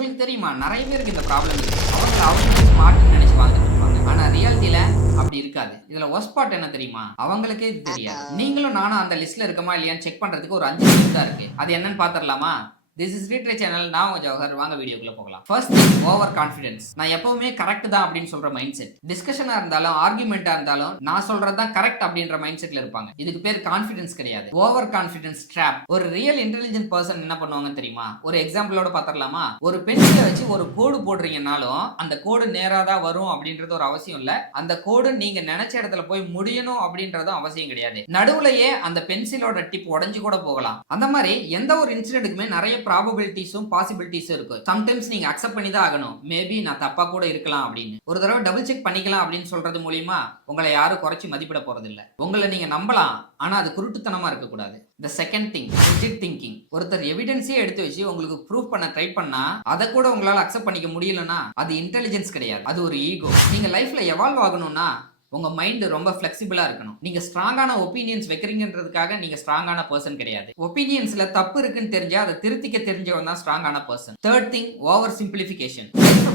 உங்களுக்கு தெரியுமா நிறைய பேருக்கு இந்த ப்ராப்ளம் இருக்கு. அவங்க ஸ்மார்ட்னு நினைச்சு வாழ்ந்துட்டு இருப்பாங்க. ஆனா ரியாலிட்டியில அப்படி இருக்காது. இதுல ஒர்ஸ்ட் பார்ட் என்ன தெரியுமா? அவங்களுக்கே இது தெரியாது. நீங்களும் நானும் அந்த லிஸ்ட்ல இருக்கமா இல்லையான்னு செக் பண்றதுக்கு ஒரு 5 நிமிஷம் தான் இருக்கு. அது என்னன்னு பாத்திரலாமா? திஸ் இஸ் ரீட்ரே சேனல். நான் உங்க ஜவஹர். வாங்க வீடியோக்குள்ள போகலாம். First over confidence. நான் எப்பவுமே கரெக்ட் தான் அப்படின்னு சொல்ற மைண்ட் செட். டிஸ்கஷனா இருந்தாலும் ஆர்குமெண்டா இருந்தாலும் நான் சொல்றதுதான் கரெக்ட் அப்படின்ற மைண்ட் செட்ல இருப்பாங்க. இதுக்கு பேர் கான்ஃபிடன்ஸ் கிடையாது. Over confidence drop. ஒரு ரியல் இன்டெலிஜென்ட் பர்சன் என்ன பண்ணுவாங்க தெரியுமா? ஒரு எக்ஸாம்பிளோட பாத்திரலாமா? ஒரு பென்சிலை வச்சு ஒரு கோடு போடுறீங்கனாலும் அந்த கோடு நேரா தான் வரும் அப்படின்றது ஒரு அவசியம் இல்ல. அந்த கோடு நீங்க நினைச்ச இடத்துல போய் முடியணும் அப்படின்றதும் அவசியம் கிடையாது. நடுவுலயே அந்த பென்சிலோட டிப் உடைஞ்சு கூட போகலாம். அந்த மாதிரி எந்த ஒரு இன்சிடென்ட்டுக்குமே நிறைய ப்ராபபிலிட்டிஸும் பாசிபிலிட்டிஸும் இருக்கு. சம்டைம்ஸ் நீங்க அக்செப்ட் பண்ணி தான் ஆகணும். மேபி நான் தப்பா கூட இருக்கலாம் அப்படின்னு. ஒரு தடவை டபுள் செக் பண்ணிக்கலாம் அப்படின்னு சொல்றது மூலியமா உங்களை யாரும் குறைச்சி மதிப்பிட போறது இல்ல. உங்களை நீங்க நம்பலாம், ஆனா அது குருட்டுத்தனமா இருக்க கூடாது. The second thing, rigid thinking. ஒருத்தர் எவிடன்ஸே எடுத்து வச்சு உங்களுக்கு ப்ரூவ் பண்ண ட்ரை பண்ணா அதை கூட உங்களால அக்செப்ட் பண்ணிக்க முடியலன்னா அது இன்டெலிஜென்ஸ் கிடையாது, அது ஒரு ஈகோ. நீங்க லைஃப்ல எவால்வ் ஆகணும்னா உங்க மைண்ட் ரொம்ப ஃபிளெக்சிபிளா இருக்கணும். நீங்க ஸ்ட்ராங்கான ஒப்பீனியன்ஸ் வைக்கிறீங்கன்றதுக்காக நீங்க ஸ்ட்ராங்கான பர்சன் கிடையாது. ஒப்பீனியன்ஸ்ல தப்பு இருக்குன்னு தெரிஞ்சா அதை திருத்திக்க தெரிஞ்சவன் தான் ஸ்ட்ராங்கான person. Third thing, over simplification.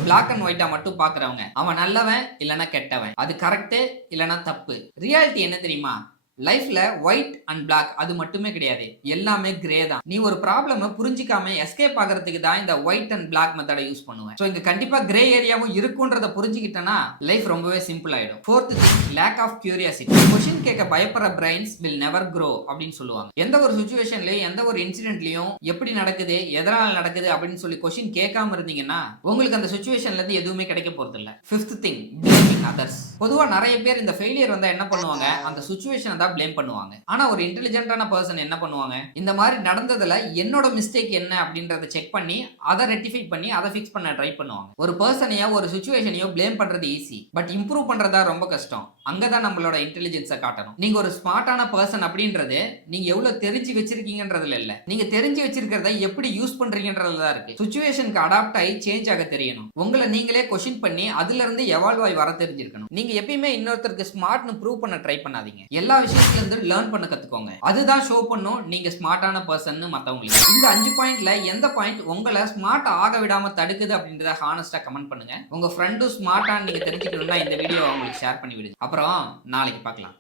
Black and ஒயிட்டா மட்டும் பாக்குறவங்க அவன் நல்லவன் இல்லனா கெட்டவன், அது கரெக்ட் இல்லனா தப்பு. ரியாலிட்டி என்ன தெரியுமா? லைஃப்ல ஒயிட் அண்ட் பிளாக் அது மட்டுமே கிடையாது, எல்லாமே கிரே தான். நீ ஒரு ப்ராப்ளம் புரிஞ்சிக்காம எஸ்கேப் ஆகிறதுக்கு தான் இந்த ஒயிட் அண்ட் பிளாக் மெத்தடை யூஸ் பண்ணுவேன். சோ இங்க கண்டிப்பா கிரே ஏரியாவும் இருக்குன்றத புரிஞ்சுக்கிட்டனா லைஃப் ரொம்பவே சிம்பிள் ஆயிடும். Fourth thing, lack of curiosity. Question கேட்க பயப்படுற பிரைன்ஸ் வில் நெவர் grow அப்படின்னு சொல்லுவாங்க. எந்த ஒரு சிச்சுவேஷன்லயும் எந்த ஒரு இன்சிடென்ட்லயும் எப்படி நடக்குது எதனால நடக்குது அப்படின்னு சொல்லி क्वेश्चन கேட்காம இருந்தீங்கன்னா உங்களுக்கு அந்த சிச்சுவேஷன்ல இருந்து எதுவுமே கிடைக்க போறது இல்ல. Fifth thing, blaming others. பொதுவா நிறைய பேர் இந்த ஃபெயிலியர் வந்தா என்ன பண்ணுவாங்க? அந்த சிச்சுவேஷனை ப்ளேம் பண்ணுவாங்க. ஆனா ஒரு இன்டெலிஜென்ட்டான பர்சன் என்ன பண்ணுவாங்க? இந்த மாதிரி நடந்ததுல என்னோட மிஸ்டேக் என்ன அப்படின்றத செக் பண்ணி அதை ரெக்டிஃபை பண்ணி அதை ஃபிக்ஸ் பண்ண ட்ரை பண்ணுவாங்க. ஒரு பர்சனையோ ஒரு சிச்சுவேஷனையோ ப்ளேம் பண்றது ஈஸி, பட் இம்ப்ரூவ் பண்றதா ரொம்ப கஷ்டம். அங்கதான் நம்மளோட இன்டெலிஜென்ஸை காட்டணும். நீங்க ஒரு ஸ்மார்ட்டான பர்சன் அப்படின்றது நீங்க எவ்வளவு தெரிஞ்சு வச்சிருக்கீங்கன்றதுல இல்ல, நீங்க தெரிஞ்சு வச்சிருக்கிறத எப்படி யூஸ் பண்றீங்கன்றதுல தான் இருக்கு. சிச்சுவேஷனுக்கு அடாப்ட் ஆகி சேஞ்ச் ஆக தெரியணும். உங்களை நீங்களே கொஸ்டின் பண்ணி அதுல இருந்து எவால்வ் ஆகி வர தெரிஞ்சிருக்கணும். நீங்க எப்பயுமே இன்னொருத்தருக்கு ஸ்மார்ட்னு ப்ரூவ் பண்ண ட்ரை பண்ணாதீங்க. எல்லா விஷயத்துல இருந்து லேர்ன் பண்ண கத்துக்கோங்க. அதுதான் ஷோ பண்ணும் நீங்க ஸ்மார்ட்டான பர்சன் மத்தவங்களுக்கு. இந்த 5 பாயிண்ட்ல எந்த பாயிண்ட் உங்களை ஸ்மார்ட் ஆக விடாம தடுக்குது அப்படின்றத ஹானஸ்டா கமெண்ட் பண்ணுங்க. உங்க ஃப்ரெண்டும் ஸ்மார்ட்டான்னு நீங்க தெரிஞ்சுக்கணும்னா இந்த வீடியோ அவங்களுக்கு ஷேர் பண்ணி விடுங்க. அப்புறம் நாளைக்கு பார்க்கலாம்.